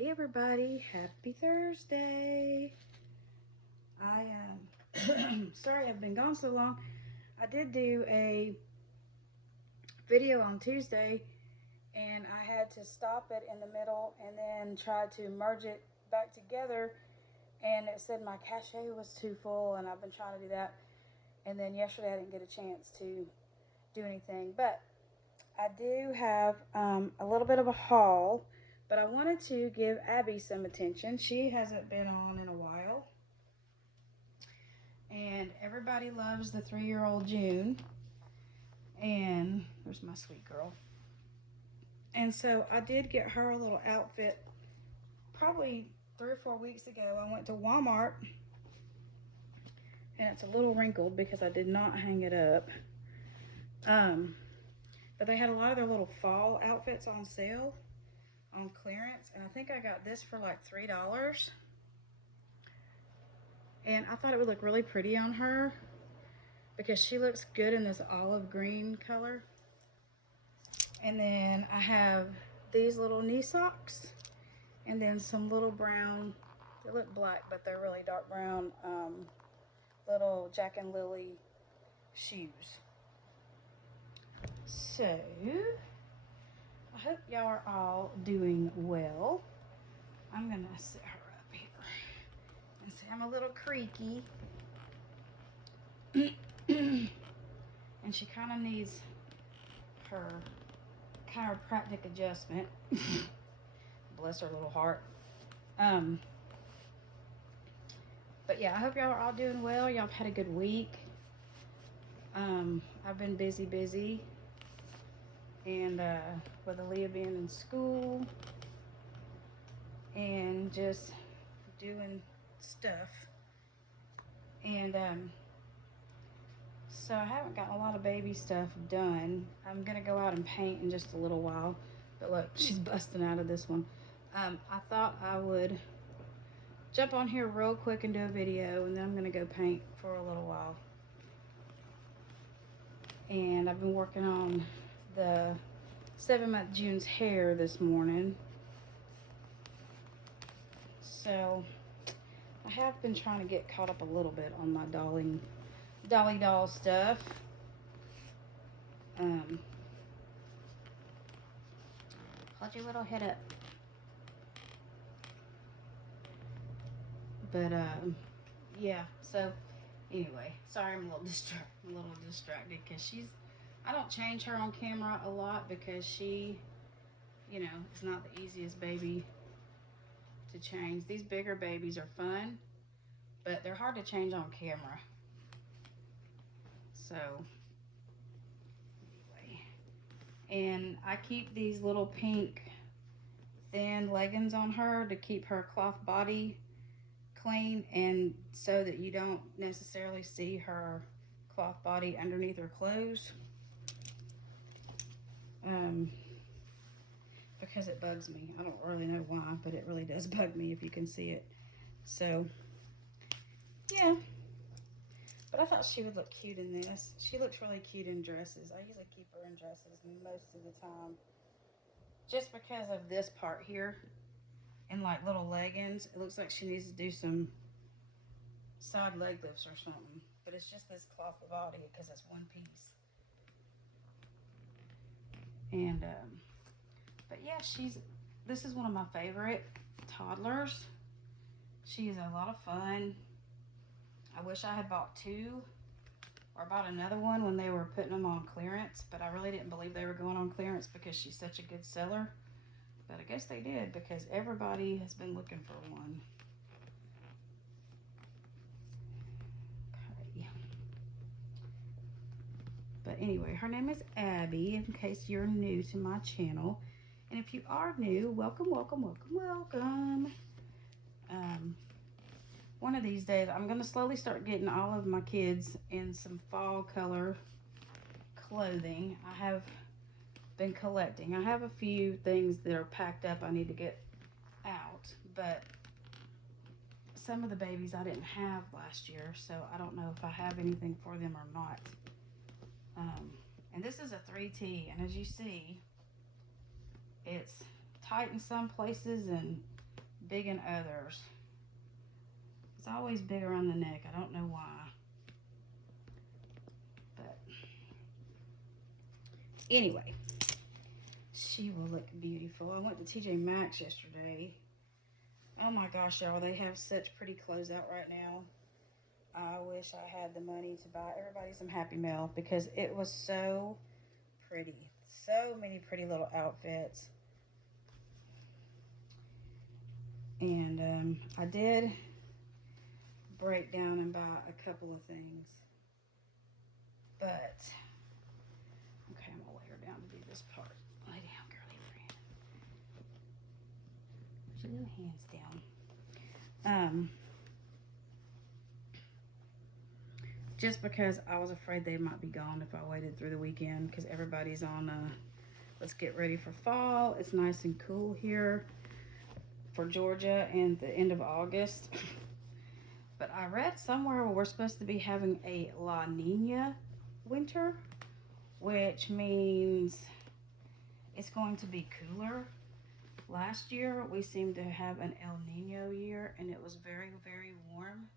Hey everybody, happy Thursday. I am sorry I've been gone so long. I did do a video on Tuesday and I had to stop it in the middle and then try to merge it back together, and it said my cache was too full, and I've been trying to do that, and then yesterday I didn't get a chance to do anything, but I do have a little bit of a haul. But I wanted to give Abby some attention. She hasn't been on in a while. And everybody loves the 3-year-old June. And there's my sweet girl. And so I did get her a little outfit probably 3 or 4 weeks ago. I went to Walmart. And it's a little wrinkled because I did not hang it up. But they had a lot of their little fall outfits on sale, on clearance, and I think I got this for like $3, and I thought it would look really pretty on her because she looks good in this olive green color. And then I have these little knee socks, and then some little brown, they look black but they're really dark brown, little Jack and Lily shoes. So I hope y'all are all doing well. I'm gonna sit her up here and see I'm a little creaky. And she kind of needs her chiropractic adjustment. Bless her little heart. But yeah, I hope y'all are all doing well. Y'all have had a good week. I've been busy. And with Aaliyah being in school and just doing stuff, and so I haven't gotten a lot of baby stuff done. I'm gonna go out and paint in just a little while, but look, she's busting out of this one. I thought I would jump on here real quick and do a video, and then I'm gonna go paint for a little while. And I've been working on the 7-month June's hair this morning. So I have been trying to get caught up a little bit on my dolly doll stuff. Hold your little head up. But yeah, so anyway, sorry I'm a little distracted because I don't change her on camera a lot because she, is not the easiest baby to change. These bigger babies are fun, but they're hard to change on camera. So, anyway. And I keep these little pink thin leggings on her to keep her cloth body clean, and so that you don't necessarily see her cloth body underneath her clothes. Because it bugs me. I don't really know why, but it really does bug me if you can see it. So, yeah. But I thought she would look cute in this. She looks really cute in dresses. I usually keep her in dresses most of the time. Just because of this part here, and like little leggings, it looks like she needs to do some side leg lifts or something. But it's just this cloth body because it's one piece. And, but yeah, this is one of my favorite toddlers. She is a lot of fun. I wish I had bought 2 or bought another one when they were putting them on clearance, but I really didn't believe they were going on clearance because she's such a good seller. But I guess they did because everybody has been looking for one. Okay. But anyway, her name is Abby, in case you're new to my channel. And if you are new, welcome. One of these days, I'm going to slowly start getting all of my kids in some fall color clothing. I have been collecting. I have a few things that are packed up I need to get out, but some of the babies I didn't have last year, so I don't know if I have anything for them or not. And this is a 3T, and as you see, it's tight in some places and big in others. It's always big around the neck. I don't know why. But anyway, she will look beautiful. I went to TJ Maxx yesterday. Oh my gosh, y'all, they have such pretty clothes out right now. I wish I had the money to buy everybody some Happy Mail because it was so pretty. So many pretty little outfits. And I did break down and buy a couple of things. But, okay, I'm going to lay her down to do this part. Lay down, girly friend. Put your little hands down. Just because I was afraid they might be gone if I waited through the weekend, because everybody's on, let's get ready for fall. It's nice and cool here for Georgia and the end of August. But I read somewhere where we're supposed to be having a La Nina winter, which means it's going to be cooler. Last year, we seemed to have an El Nino year, and it was very, very warm.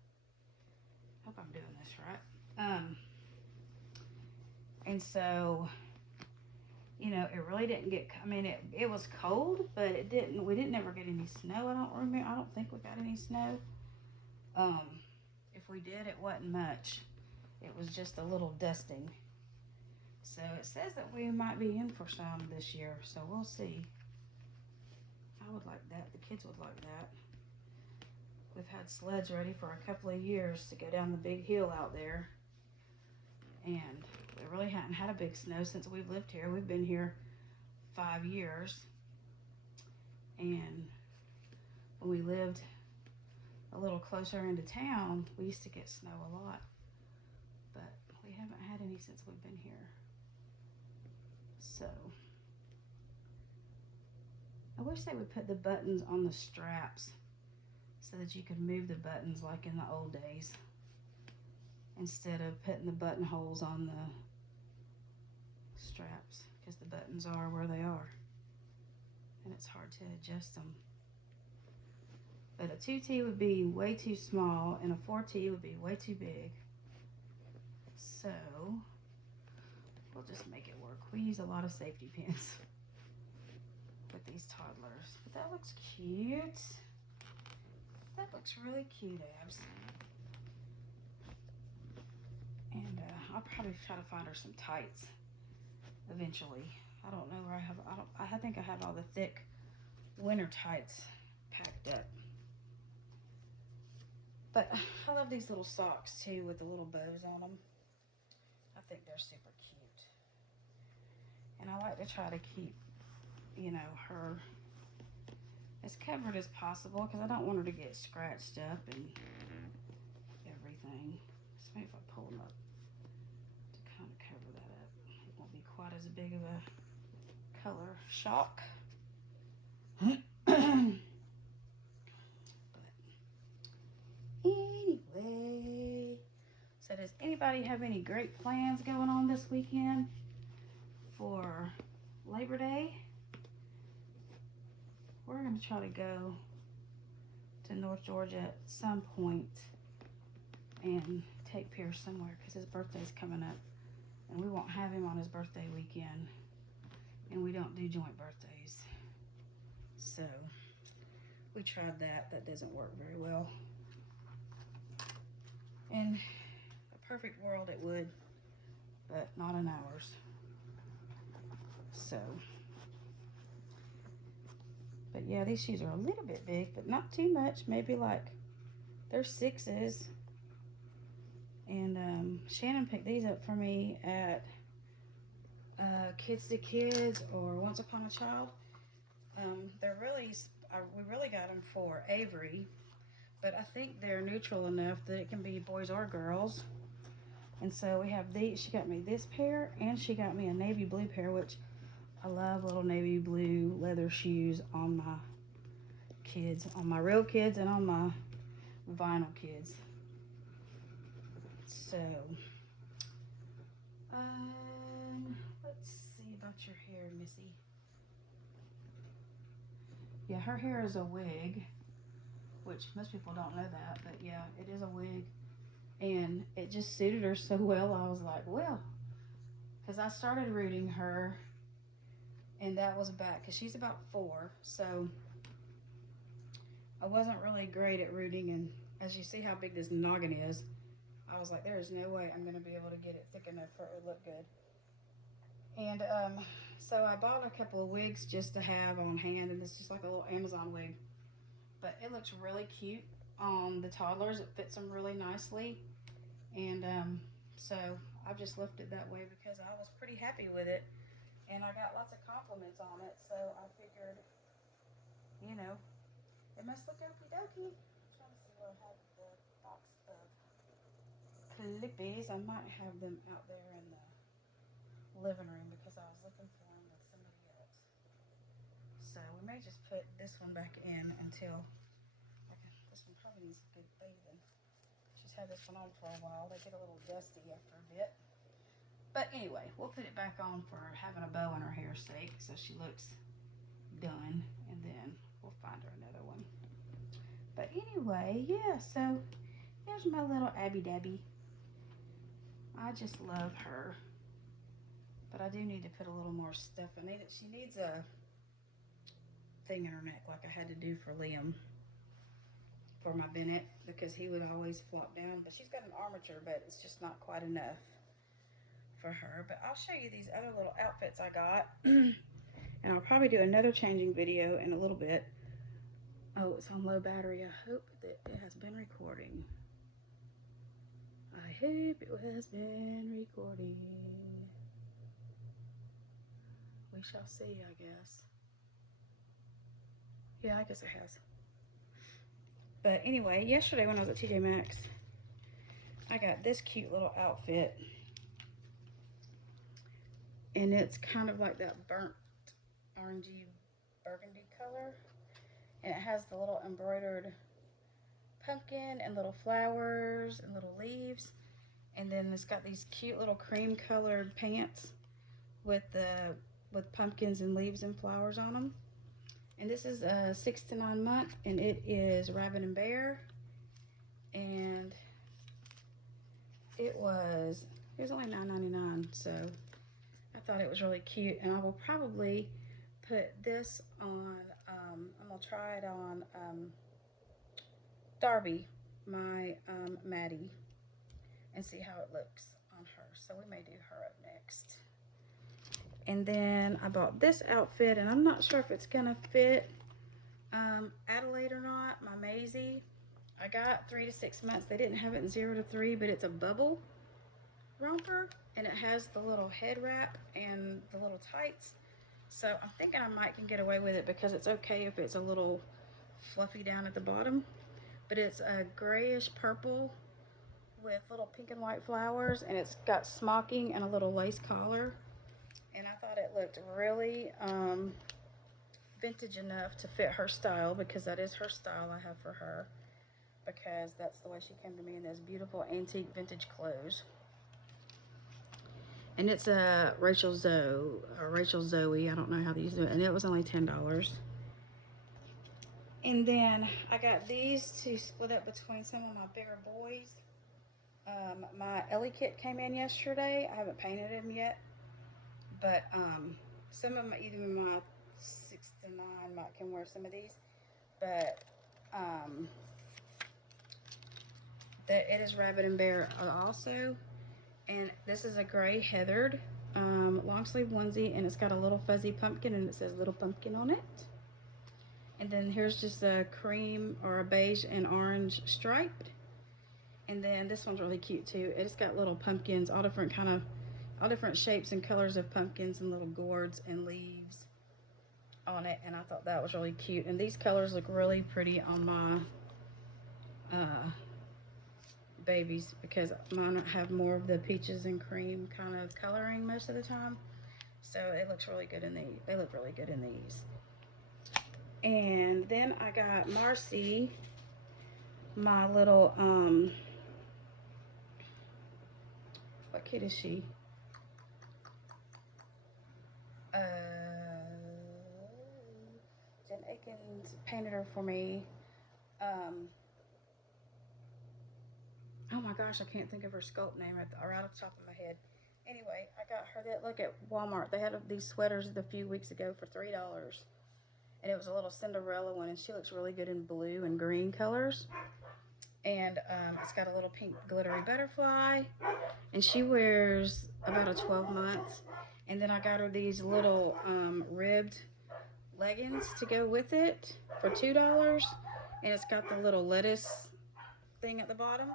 Hope I'm doing this right. And so, you know, it really didn't get, I mean, it was cold, but we didn't ever get any snow. I don't think we got any snow. If we did, it wasn't much. It was just a little dusting. So it says that we might be in for some this year, so we'll see. I would like that. The kids would like that. We've had sleds ready for a couple of years to go down the big hill out there. And we really hadn't had a big snow since we've lived here. We've been here 5 years. And when we lived a little closer into town, we used to get snow a lot. But we haven't had any since we've been here. So I wish they would put the buttons on the straps so that you could move the buttons like in the old days, instead of putting the buttonholes on the straps, because the buttons are where they are and it's hard to adjust them. But a 2T would be way too small and a 4T would be way too big. So we'll just make it work. We use a lot of safety pins with these toddlers. But that looks cute. That looks really cute, Abs. And I'll probably try to find her some tights eventually. I don't know where I think I have all the thick winter tights packed up. But I love these little socks too with the little bows on them. I think they're super cute. And I like to try to keep, you know, her as covered as possible because I don't want her to get scratched up and everything. So maybe if I pull them up to kind of cover that up, it won't be quite as big of a color shock. But anyway, so does anybody have any great plans going on this weekend for Labor Day? We're going to try to go to North Georgia at some point and take Pierce somewhere because his birthday's coming up and we won't have him on his birthday weekend, and we don't do joint birthdays. So we tried that. That doesn't work very well. In a perfect world it would, but not in ours. So, but yeah, these shoes are a little bit big, but not too much. Maybe like they're 6s. And Shannon picked these up for me at Kids to Kids or Once Upon a Child. They're really, we really got them for Avery, but I think they're neutral enough that it can be boys or girls. And so we have these. She got me this pair, and she got me a navy blue pair, which I love little navy blue leather shoes on my kids, on my real kids and on my vinyl kids. So, let's see about your hair, Missy. Yeah, her hair is a wig. which most people don't know that, but yeah, it is a wig. And it just suited her so well. I was like, well, because I started rooting her, and that was back, because she's about 4, so I wasn't really great at rooting, and as you see how big this noggin is, I was like, there's no way I'm going to be able to get it thick enough for it to look good. And so I bought a couple of wigs just to have on hand, and it's just like a little Amazon wig. But it looks really cute on the toddlers. It fits them really nicely. And so I've just left it that way because I was pretty happy with it. And I got lots of compliments on it. So I figured, you know, it must look okie dokie. I'm trying to see where I have the box of Clippies. I might have them out there in the living room because I was looking for them with somebody else. So we may just put this one back in until, this one probably needs a good bathing. She's had this one on for a while. They get a little dusty after a bit. But anyway, we'll put it back on for having a bow in her hair's sake so she looks done, and then we'll find her another one. But anyway, yeah, so here's my little Abby Dabby. I just love her. But I do need to put a little more stuff in it. She needs a thing in her neck like I had to do for Liam for my Bennett, because he would always flop down. But she's got an armature, but it's just not quite enough for her. But I'll show you these other little outfits I got. And I'll probably do another changing video in a little bit. Oh, it's on low battery. I hope that it has been recording. I hope it has been recording. We shall see, I guess. Yeah, I guess it has. But anyway, yesterday when I was at TJ Maxx, I got this cute little outfit. And it's kind of like that burnt orangey burgundy color. And it has the little embroidered pumpkin and little flowers and little leaves. And then it's got these cute little cream colored pants with pumpkins and leaves and flowers on them. And this is a 6 to 9 month, and it is Rabbit and Bear. And it was only $9.99, so I thought it was really cute. And I will probably put this on, I'm gonna try it on Darby, my Maddie, and see how it looks on her. So we may do her up next. And then I bought this outfit, and I'm not sure if it's gonna fit Adelaide or not, my Maisie. I got 3 to 6 months. They didn't have it in 0 to 3, but it's a bubble romper, and it has the little head wrap and the little tights. So I'm thinking I might can get away with it because it's okay if it's a little fluffy down at the bottom. But it's a grayish purple with little pink and white flowers, and it's got smocking and a little lace collar. And I thought it looked really vintage enough to fit her style, because that is her style I have for her, because that's the way she came to me in those beautiful antique vintage clothes. And it's a Rachel Zoe, I don't know how these do it, and it was only $10. And then I got these to split up between some of my bigger boys. My Ellie kit came in yesterday. I haven't painted him yet, but some of my, even my 6 to 9 might can wear some of these. But it is Rabbit and Bear also. And this is a gray heathered long sleeve onesie, and it's got a little fuzzy pumpkin, and it says Little Pumpkin on it. And then here's just a cream or a beige and orange striped. And then this one's really cute too. It's got little pumpkins, all different shapes and colors of pumpkins and little gourds and leaves on it. And I thought that was really cute. And these colors look really pretty on my babies, because mine have more of the peaches and cream kind of coloring most of the time. So it looks really good in these. They look really good in these. And then I got Marcy, my little, what kid is she? Jen Aikens painted her for me. Oh my gosh, I can't think of her sculpt name right off the top of my head. Anyway, I got her that. Look at Walmart. They had these sweaters a few weeks ago for $3, and it was a little Cinderella one, and she looks really good in blue and green colors. And it's got a little pink glittery butterfly, and she wears about a 12 months. And then I got her these little ribbed leggings to go with it for $2, and it's got the little lettuce thing at the bottom.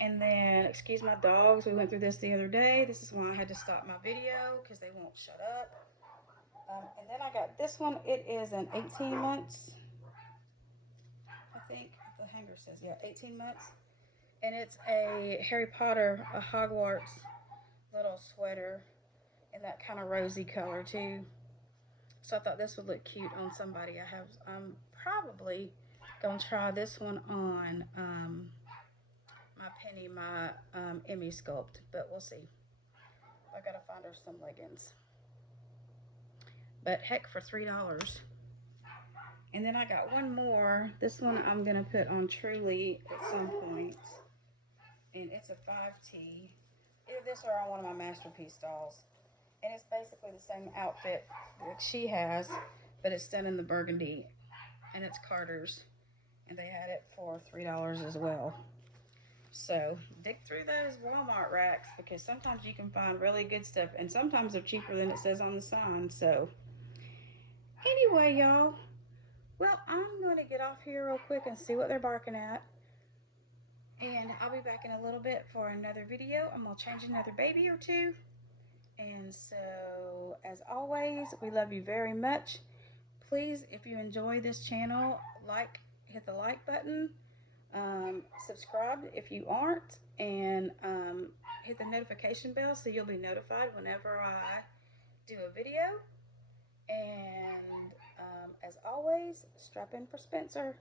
And then, excuse my dogs, we went through this the other day. This is why I had to stop my video because they won't shut up. And then I got this one. It is an 18 months, I think the hanger says, yeah, 18 months. And it's a Harry Potter, a Hogwarts little sweater in that kind of rosy color too. So I thought this would look cute on somebody. I'm probably gonna try this one on my Penny, my Emmy sculpt, but we'll see. I gotta find her some leggings. But heck, for $3. And then I got one more. This one I'm gonna put on Truly at some point, and it's a 5T. Either this or on one of my Masterpiece dolls. And it's basically the same outfit that she has, but it's done in the burgundy, and it's Carter's, and they had it for $3 as well. So dig through those Walmart racks, because sometimes you can find really good stuff, and sometimes they're cheaper than it says on the sign. So anyway, y'all, well, I'm going to get off here real quick and see what they're barking at, and I'll be back in a little bit for another video. I'm going to change another baby or two. And so, as always, we love you very much. Please, if you enjoy this channel, hit the like button, subscribe if you aren't, and hit the notification bell so you'll be notified whenever I do a video. And as always, strap in for Spencer.